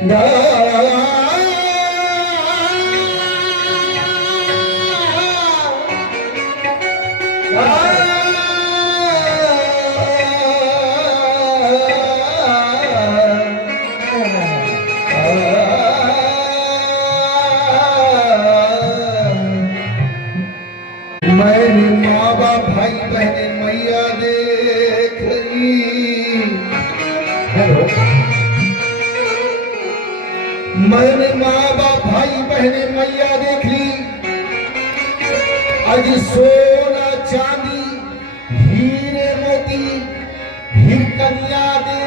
Yeah. देखली। देख आज सोना चांदी हीरे मोती ही कन्या दे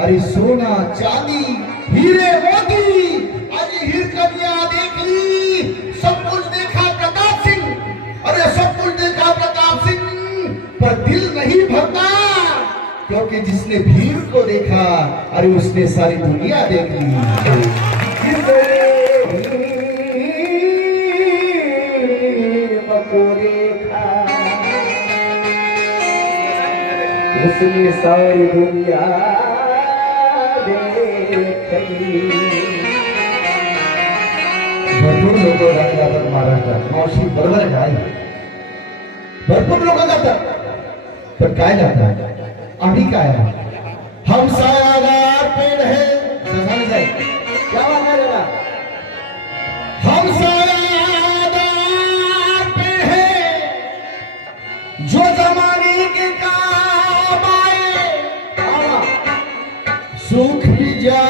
अरे सोना चांदी हीरे मोती अरे हीर कन्या देख ली सब कुछ देखा प्रताप सिंह. अरे सब कुछ देखा प्रताप सिंह. पर दिल नहीं भरता क्योंकि जिसने भीड़ को देखा अरे उसने सारी दुनिया देख ली। उसने सारी दुनिया भरपूर लोक गाणं मावशी बरोबर भरपूर लोक गातात पण काय? हम सायादार पेड़ है. ससाने साहेब क्या त्याला हम सायादार पेड़ है. जो जमाने के काम आए सूख भी जाए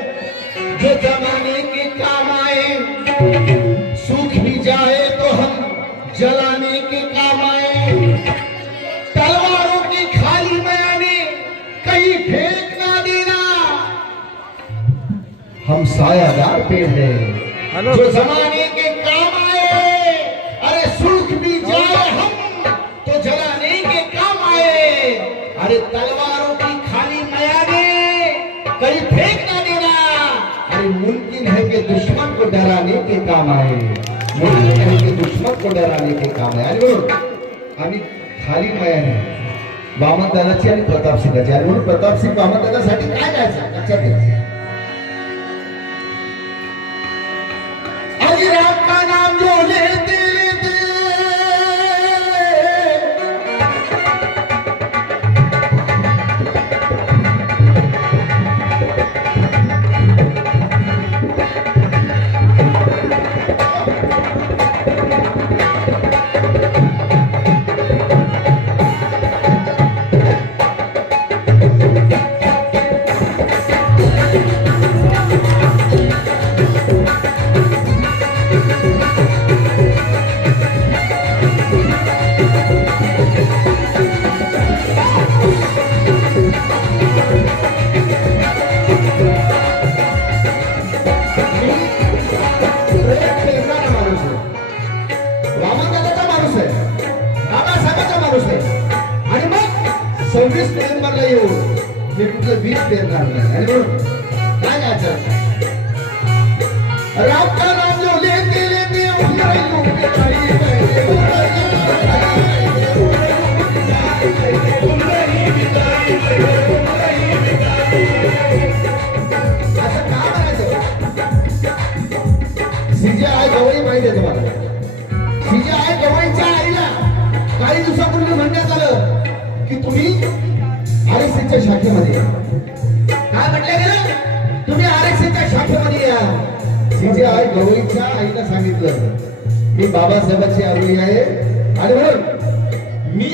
हम सायादार पेड़ है। जो जमाने के काम आए अरे सूख भी जाए हम तो जलाने के काम आए। अरे तलवारों की खाली मयाने कहीं फेंक ना देना। अरे मुमकिन है कि दुश्मन को डराने के काम आए। मुमकिन है कि दुश्मन को डराने के काम आए। अरे आम्ही खाली मयाने आणि प्रताप सिंगाची आणि म्हणून प्रताप सिंग वामनदादासाठी काय द्यायचं लक्षात घ्या उमराई लुटे चढ़ी गए असं का म्हणायचं? सीजे आय गवळी माहिती आहे तुम्हाला. सीजे आय गवळीच्या आईला. काही दिवसापूर्वी म्हणण्यात आलं की तुम्ही आरक्षणच्या शाखेमध्ये. काय म्हटलं गेलं तुम्ही आरक्षणच्या शाखेमध्ये या. तिचे आई गवळीच्या आईला सांगितलं मी बाबासाहेबाची आवडी आहे. आणि म्हणून मी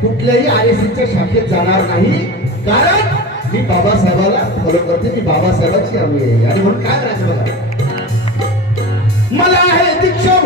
कुठल्याही आरक्षणच्या शाखेत जाणार नाही कारण मी बाबासाहेबाला फॉलो करते मी बाबासाहेबाची आवडी आहे. आणि म्हणून काय करायचं मला मला आहे दीक्षा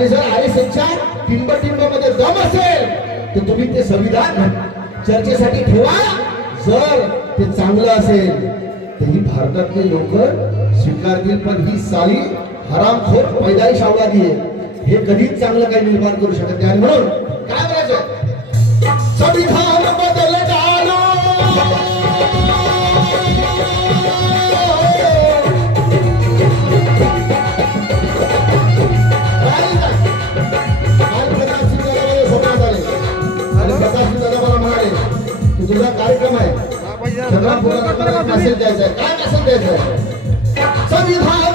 आणि जर आई संचार टिंब टिंबमध्ये दम असेल तर तुम्ही ते संविधान चर्चेसाठी ठेवा. जर ते चांगलं असेल तर ही भारतातले लोक स्वीकारतील पण ही साली हरामखोर पैदाईश आवलादी आहे. हे कधीच चांगलं काही निर्माण करू शकत नाही. म्हणून तुझा कार्यक्रम आहे. सगळ्या पोरांना मेसेज द्यायचा आहे. काय मेसेज द्यायचा आहे? संविधान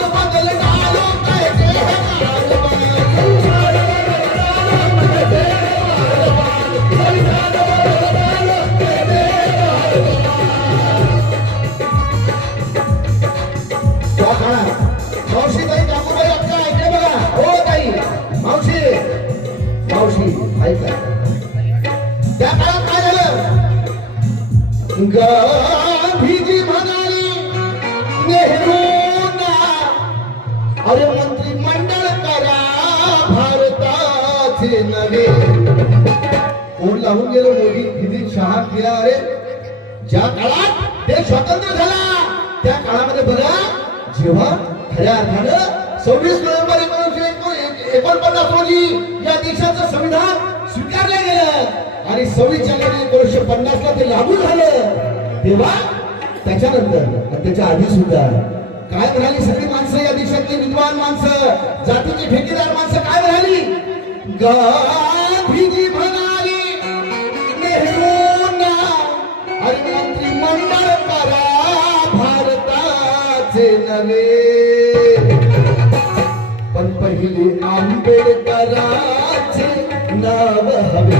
नेहरूना अरे मंत्रिमंडळ करा भारताचे नवे। कोण लावून गेलो मोदी किती शहा केला अरे ज्या काळात ते स्वतंत्र झाला त्या काळामध्ये बघा जेव्हा खऱ्या अर्थानं सव्वीस नोव्हेंबर एकोणीसशे एकोणपन्नास रोजी या देशाचं संविधान स्वीकारलं गेलं आणि सव्वीस जानेवारी एकोणीसशे पन्नास ला ते लागू झालं तेव्हा त्याच्यानंतर त्याच्या आधी सुद्धा काय म्हणाली सगळी माणसं या देशातली विद्वान माणसं जातीची ठेकेदार माणसं काय म्हणाली? गांधीजी म्हणाली नेहरूंना अरे मंत्रिमंडळ करा भारताचे नवे. पण पहिले आंबेडकराचे नाव हवे.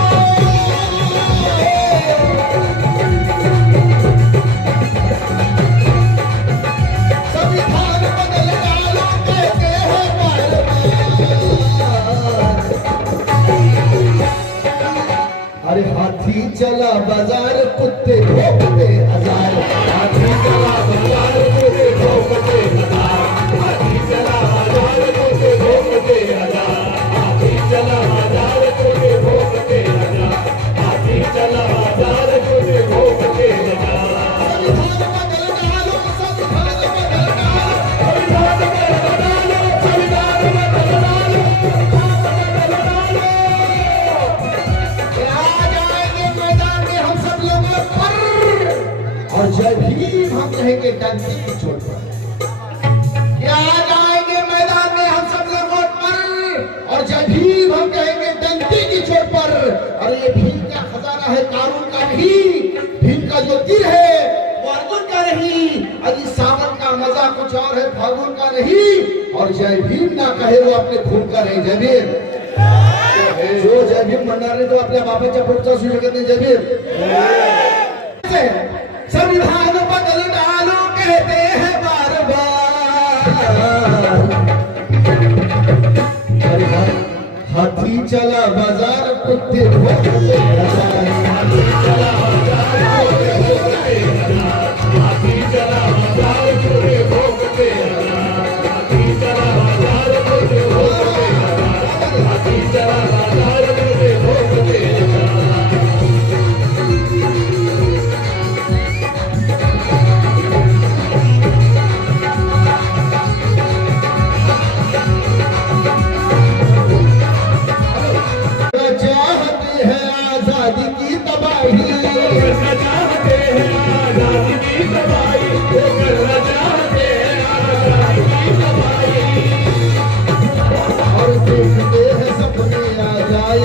चला बाजार कुत्ते भोगते. खुशी है। वो का नहीं अजी सावन का मजा कुछ और है फागुन का नहीं। और जय भीम ना कहे वो अपने खून का नहीं जय भीम। जो जय भीम मना रहे तो अपने बापे पोटचा असू शकत नाही जय भीम। संविधान बदल डालो कहते हैं बार बार हाथी चला बाजार कुत्ते चला बाजार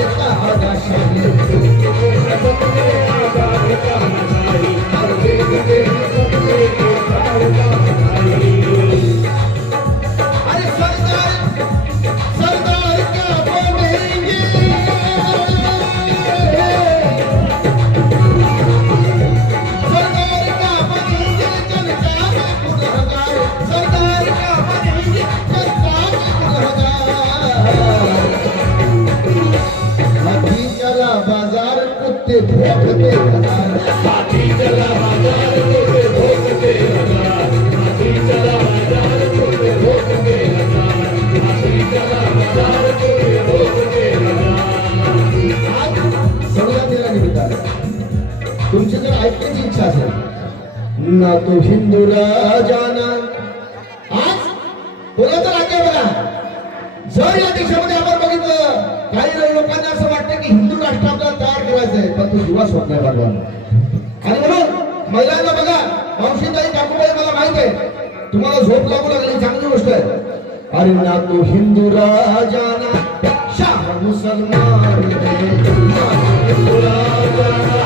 जाए कहा तो हिंदू राजाना. आज कोणाचं राज्य बघा जर या देशामध्ये आपण बघितलं काही लोकांना असं वाटतं की हिंदू राष्ट्र आपल्याला तयार करायचंय पण तो युवा स्वप्न आहे बाजूला आणि म्हणून महिलांना बघा मावशीताई काकूबाई मला माहीत आहे तुम्हाला झोप लागू लागली चांगली गोष्ट आहे. अरे ना तो हिंदू राजाना शाह मुसलमान. हिंदू राजाना,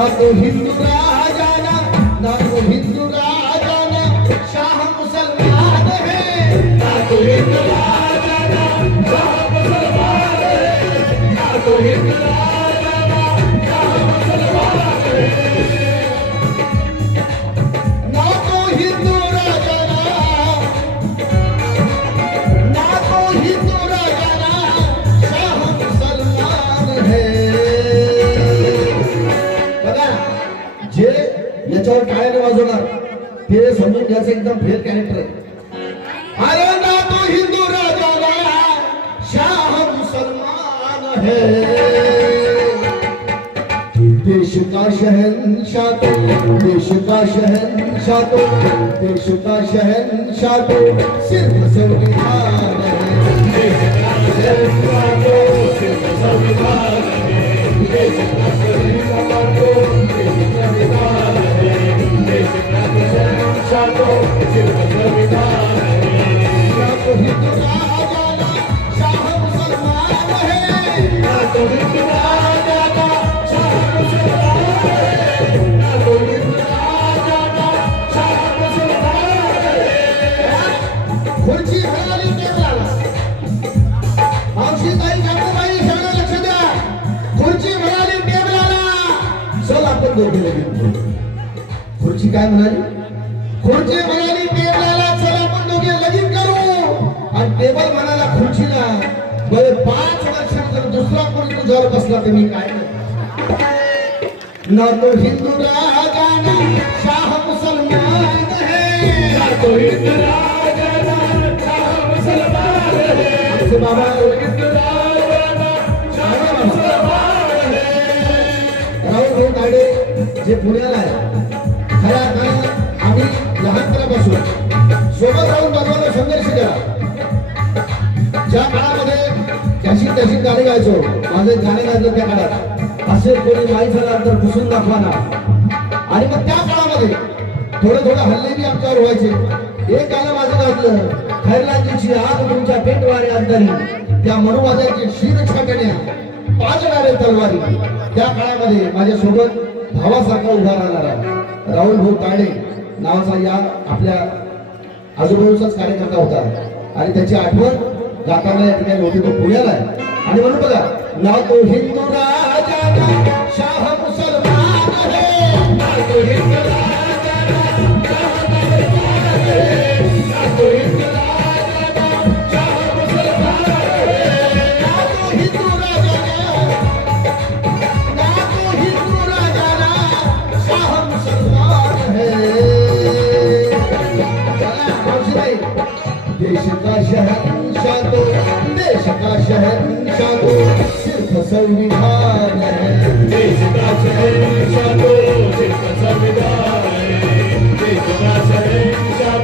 ना तो हिंदू राजा ना ना तो हिंदू राजा ना शाह मुसलमान है। ना तो हिंदू राजा ना शाह मुसलमान है। ना तो हिंदू समजून एकदम भेद कॅरेक्टर आहे. अरे ना तू हिंदू राजा शाह मुसलमान है देश का शहनशाह तो देश का शहनशाह तो देश का शहनशाह तो सिर्फ संविधान खुर्ची म्हणाली टेबलाला चल आपण दोघे लगीन करू. आणि टेबल म्हणाला खुर्चीला. बरे पाच वर्षानंतर दुसरा कोणी तुझ्यावर बसला तर मी काय. ना तो हिंदू राजा ना शाह मुसलमान है ना तो हिंदू राजा ना शाह मुसलमान है बाबा हिंदू राजा ना शाह मुसलमान है जे पुण्याला आहे लहानपणापासून सोबत राहून बनवायला संघर्ष करा. ज्या काळामध्ये त्याशी त्याशी गाणी गायचो माझे गाणे गायचो त्या काळात. असे कोणी माहीत झाला तर पुसून दाखवा ना. आणि मग त्या काळामध्ये थोडं थोडं हल्ले बी आमच्यावर व्हायचे. एक गाणं माझं गाजलं खैरलांची आग तुमच्या पेटवारे अंतरी त्या मनुवाद्याची शीर छाटण्या पाच गाडे तलवारी. त्या काळामध्ये माझ्यासोबत भावासारखा उभा राहणारा राहुल भाऊ ताडे. नावाचा या आपल्या आजूबाजूचाच कार्यकर्ता होता. आणि त्याची आठवण गाताना या ठिकाणी होती तो पुण्याला आहे. आणि म्हणून बघा ना तो हिंदू राजा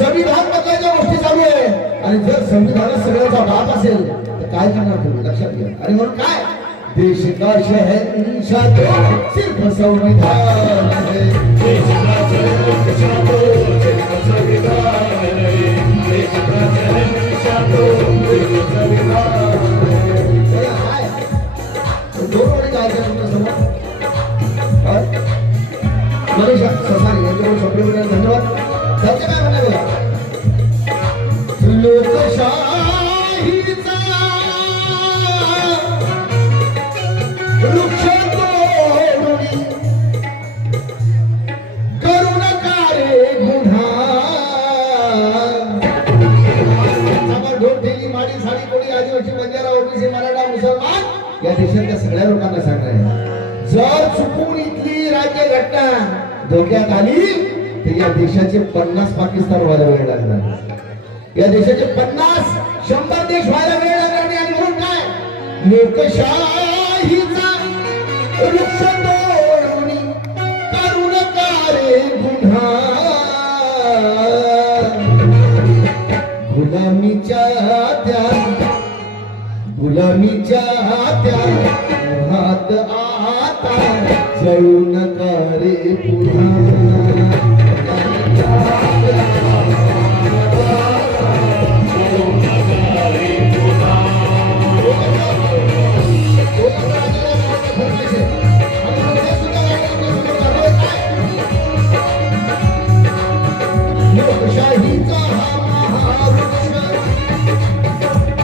संविधान बदलायच्या गोष्टी चालू आहे. आणि जर संविधानात सगळ्याचा बाप असेल तर काय करणार तुम्ही? लक्षात घ्या. आणि म्हणून काय? देश का शहंशाह तो सिर्फ संविधान है. देश का शहंशाह हो, सिर्फ संविधान है. देश का तो हो, सिर्फ संविधान धन्यवाद. रे आदिवासी मराठा या देशातल्या सगळ्या लोकांना सांगायला जर चुकून इथली राज्य घटना धोक्यात आली या देशाचे पन्नास पाकिस्तान व्हायला वेळ लागणार. या देशाचे पन्नास शंभर देश व्हायला वेळ लागणार नाही. आणि म्हणून काय? लोकशाहीचा वृक्ष तोडून करुण कारे गुन्हा. गुलामीच्या त्या गुलामीच्या त्या हात आता जळून नका रे पुन्हा.